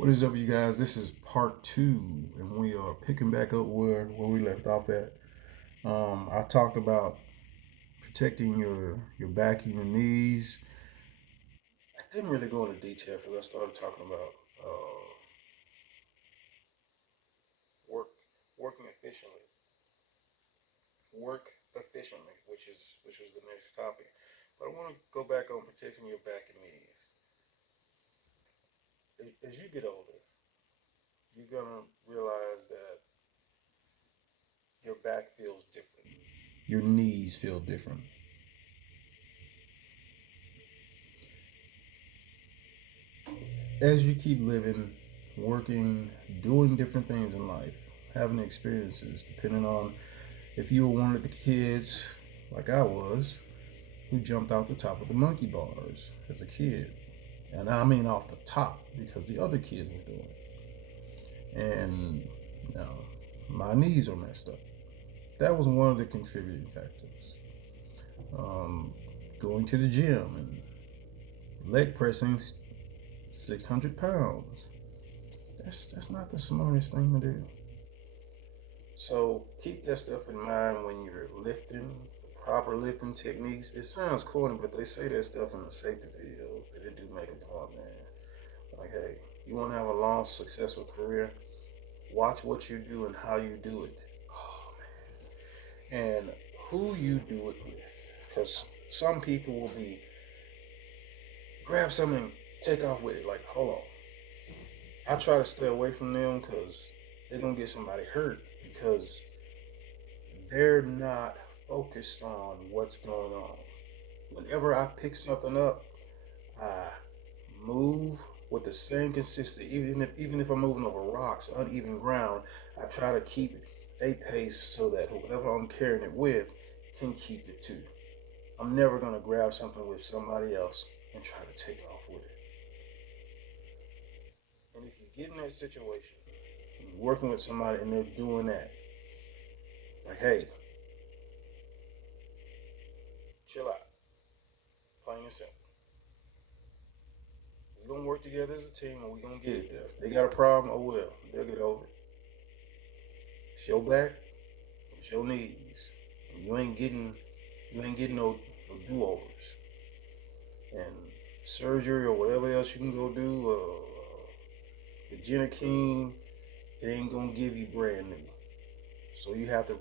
What is up, you guys? This is part two, and we are picking back up where we left off at. I talked about protecting your back and your knees. I didn't really go into detail because I started talking about work working efficiently, work efficiently, which was the next topic. But I want to go back on protecting your back and knees. As you get older, you're gonna realize that your back feels different. Your knees feel different. As you keep living, working, doing different things in life, having experiences, depending on if you were one of the kids, like I was, who jumped out the top of the monkey bars as a kid. And I mean off the top because the other kids were doing it. And you know, my knees are messed up. That was one of the contributing factors. Um, Going to the gym and leg pressing 600 pounds. That's not the smartest thing to do. So keep that stuff in mind when you're lifting, the proper lifting techniques. It sounds corny, but they say that stuff in the safety videos, but they do make a point, man. Like, hey, you want to have a long, successful career? Watch what you do and how you do it. Oh, man. And who you do it with. Because some people will be, grab something, take off with it. Like, hold on. I try to stay away from them because they're going to get somebody hurt because they're not focused on what's going on. Whenever I pick something up, I move with the same consistency. Even if I'm moving over rocks, uneven ground, I try to keep a pace so that whoever I'm carrying it with can keep it too. I'm never gonna grab something with somebody else and try to take off with it. And if you get in that situation, you're working with somebody and they're doing that, like, hey, chill out, plain and simple. We're gonna work together as a team and we're gonna get it there. If they got a problem, oh well, they'll get over it. It's your back, it's your knees. And you ain't getting no do overs. And surgery or whatever else you can go do, the Genakine, it ain't gonna give you brand new. So you have to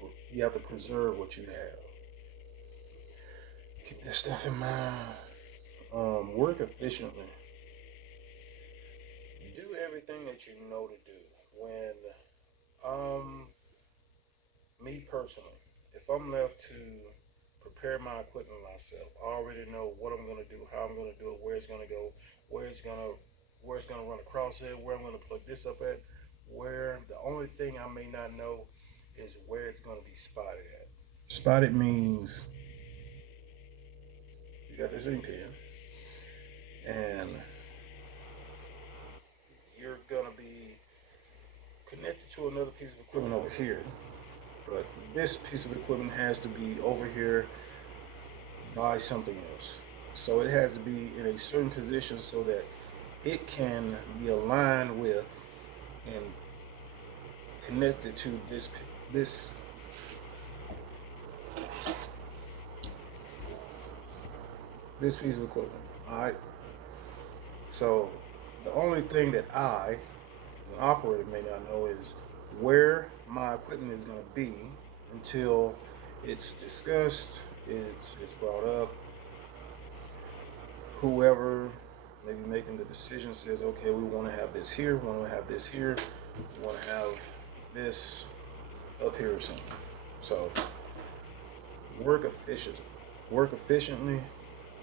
preserve what you have. Keep that stuff in mind. Work efficiently. Do everything that you know to do. When me personally, if I'm left to prepare my equipment myself, I already know what I'm gonna do, how I'm gonna do it, where it's gonna go, where it's gonna where it's gonna run across it, where I'm gonna plug this up at, where the only thing I may not know is where it's gonna be spotted at. Spotted means you got this ink pen and you're gonna be connected to another piece of equipment over here. But this piece of equipment has to be over here by something else. So it has to be in a certain position so that it can be aligned with and connected to this this piece of equipment. All right. So the only thing that I, as an operator, may not know is where my equipment is going to be until it's discussed, it's brought up. Whoever maybe making the decision says, okay, we want to have this here, we want to have this here, we want to have this up here or something. So work efficiently. Work efficiently.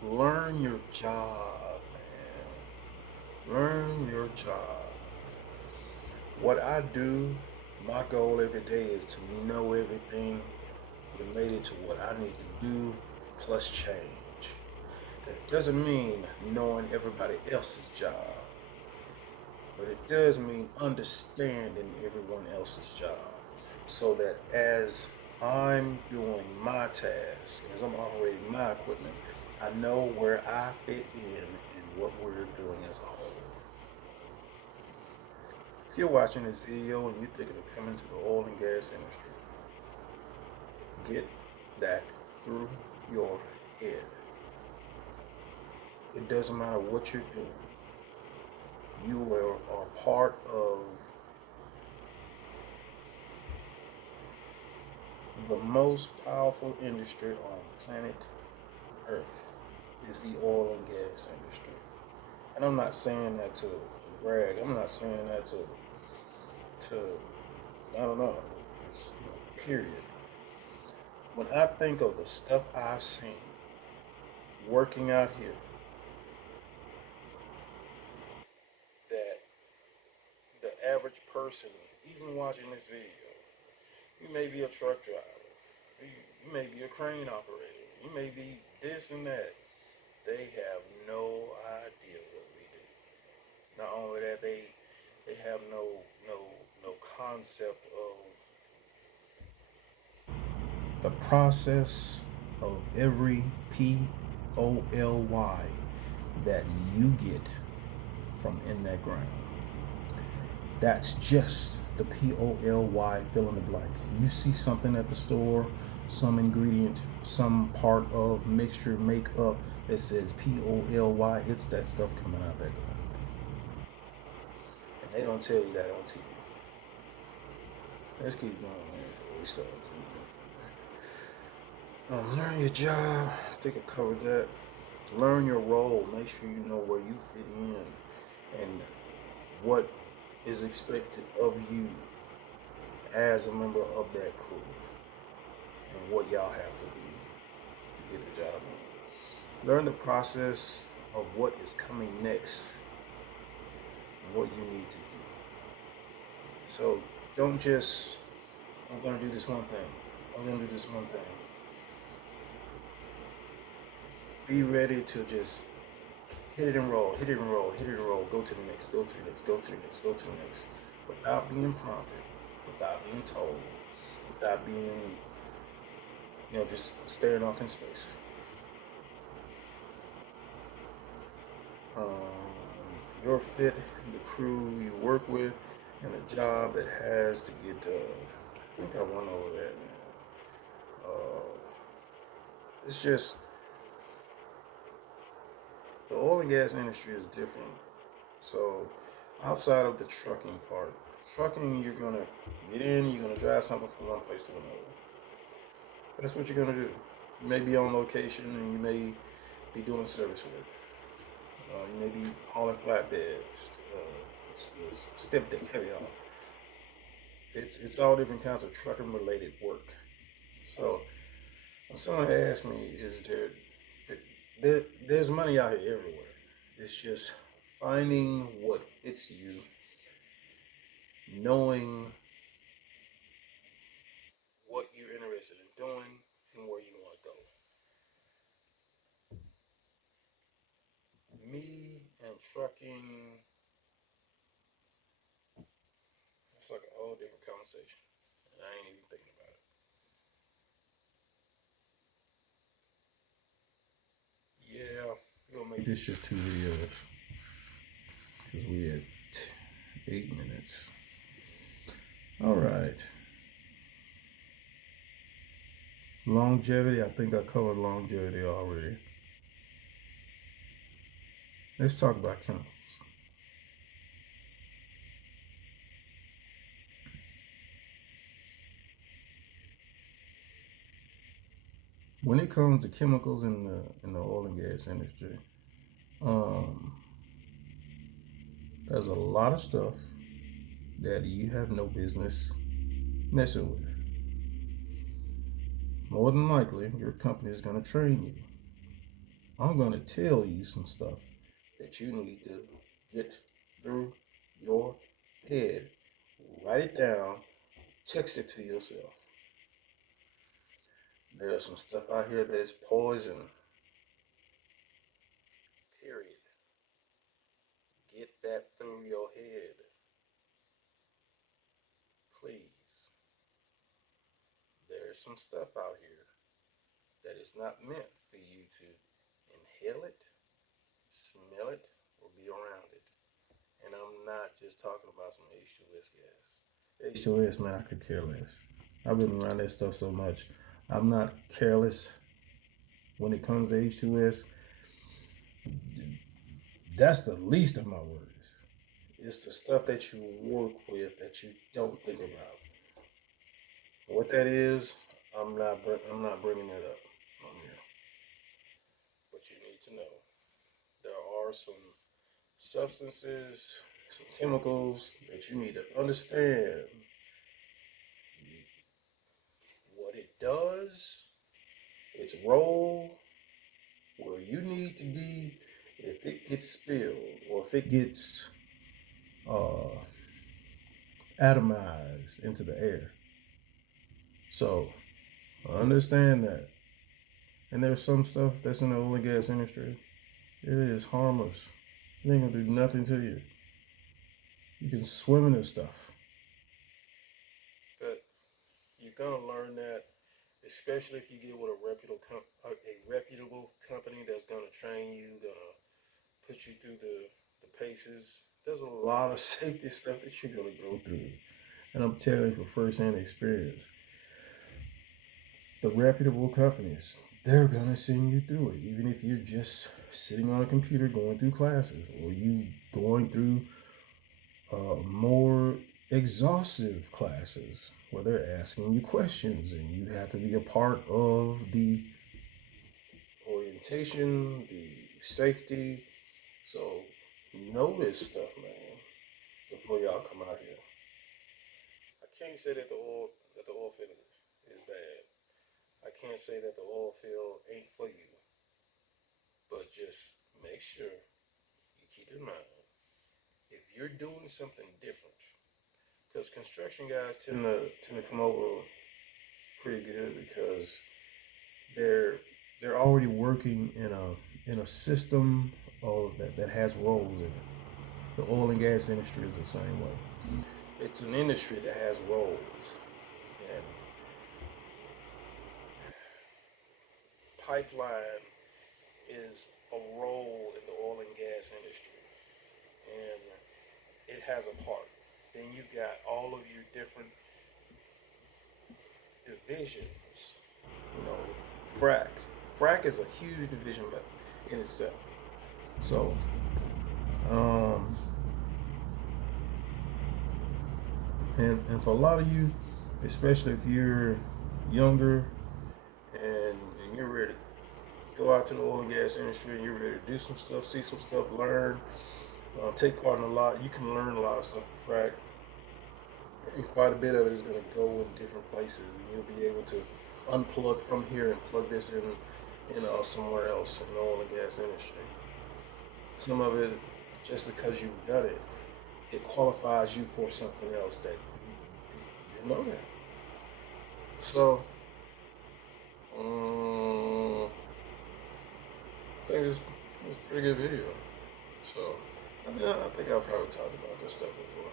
Learn your job, man. Learn your job. What I do, my goal every day is to know everything related to what I need to do plus change. That doesn't mean knowing everybody else's job, but it does mean understanding everyone else's job so that as I'm doing my task, as I'm operating my equipment, I know where I fit in and what we're doing as a whole. If you're watching this video and you're thinking of coming to the oil and gas industry, get that through your head. It doesn't matter what you're doing. You are part of the most powerful industry on planet Earth is the oil and gas industry. And I'm not saying that to brag. I'm not saying that to I don't know. Period. When I think of the stuff I've seen working out here, that the average person, even watching this video, you may be a truck driver, you may be a crane operator, you may be this and that. They have no idea what we do. Not only that, they have no no concept of the process of every POLY that you get from in that ground. That's just the POLY fill in the blank. You see something at the store, some ingredient, some part of mixture, makeup that says POLY, it's that stuff coming out that ground. And they don't tell you that on TV. Let's keep going here before we start. Learn your job. I think I covered that. Learn your role. Make sure you know where you fit in and what is expected of you as a member of that crew and what y'all have to do to get the job done. Learn the process of what is coming next and what you need to do. So don't just, I'm going to do this one thing. I'm going to do this one thing. Be ready to just hit it and roll, hit it and roll, hit it and roll, go to the next, go to the next, go to the next, go to the next, without being prompted, without being told, without being, just staring off in space. Your fit, the crew you work with, and the job that has to get done. I think I went over that, man. It's just, the oil and gas industry is different. So outside of the trucking part, trucking, you're gonna get in, you're gonna drive something from one place to another. That's what you're gonna do. You may be on location and you may be doing service work. You may be hauling flatbeds, step deck, heavy haul. It's all different kinds of trucking related work. So when someone asks me, is there's money out here everywhere. It's just finding what fits you, knowing what you're interested in doing and where you want to go. Me and trucking, it's like a whole different conversation. And I ain't even thinking about it. Yeah, we're gonna make this just 2 videos because we had 8 minutes. All right. Longevity, I think I covered longevity already. Let's talk about chemicals. When it comes to chemicals in the oil and gas industry, there's a lot of stuff that you have no business messing with. More than likely, your company is going to train you. I'm going to tell you some stuff that you need to get through your head. Write it down, text it to yourself. There's some stuff out here that is poison. Period. Get that through your head. Please. There's some stuff out here that is not meant for you to inhale it, smell it, or be around it. And I'm not just talking about some H2S gas. H2S, man, I could care less. I've been around that stuff so much. I'm not careless when it comes to H2S. That's the least of my worries. It's the stuff that you work with that you don't think about. What that is, I'm not bringing that up on here. But you need to know there are some substances, some chemicals that you need to understand what it does, its role, where you need to be if it gets spilled or if it gets uh, atomized into the air. So understand that. And there's some stuff that's in the oil and gas industry. It is harmless. It ain't gonna do nothing to you. You can swim in this stuff. But you're gonna learn that, especially if you get with a reputable company that's gonna train you, gonna put you through the paces. There's a lot of safety stuff that you're gonna go through, and I'm telling you from firsthand experience. The reputable companies, they're gonna send you through it, even if you're just sitting on a computer going through classes, or you going through more exhaustive classes where they're asking you questions and you have to be a part of the orientation, the safety. So know this stuff, man, before y'all come out here. I can't say that the oil field is bad. I can't say that the oil field ain't for you, but just make sure you keep in mind if you're doing something different, because construction guys tend to come over pretty good because they're they're already working in a system of that has roles in it. The oil and gas industry is the same way. It's an industry that has roles, and pipeline is a role in the oil and gas industry, and it has a part. Then you've got all of your different divisions. You know, frac. Frac is a huge division, but in itself. So, um, and for a lot of you, especially if you're younger and you're ready to go out to the oil and gas industry and you're ready to do some stuff, see some stuff, learn, take part in a lot. You can learn a lot of stuff in frac, and quite a bit of it is going to go in different places, and you'll be able to unplug from here and plug this in somewhere else in the oil and gas industry. Some of it, just because you've done it, it qualifies you for something else that you didn't know that. So, I think it's a pretty good video. So, I think I've probably talked about this stuff before.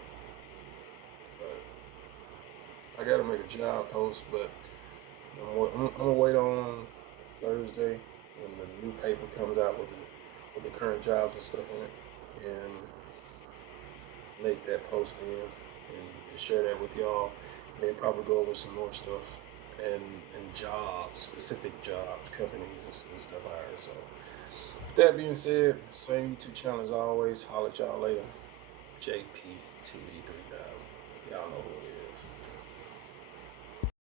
But I got to make a job post, but I'm gonna wait on Thursday when the new paper comes out with the current jobs and stuff in it, and make that post and share that with y'all, and then probably go over some more stuff and jobs, specific jobs, companies and stuff hired. So with that being said, same YouTube channel as always. Holler at y'all later. JPTV 3000. Y'all know who it is.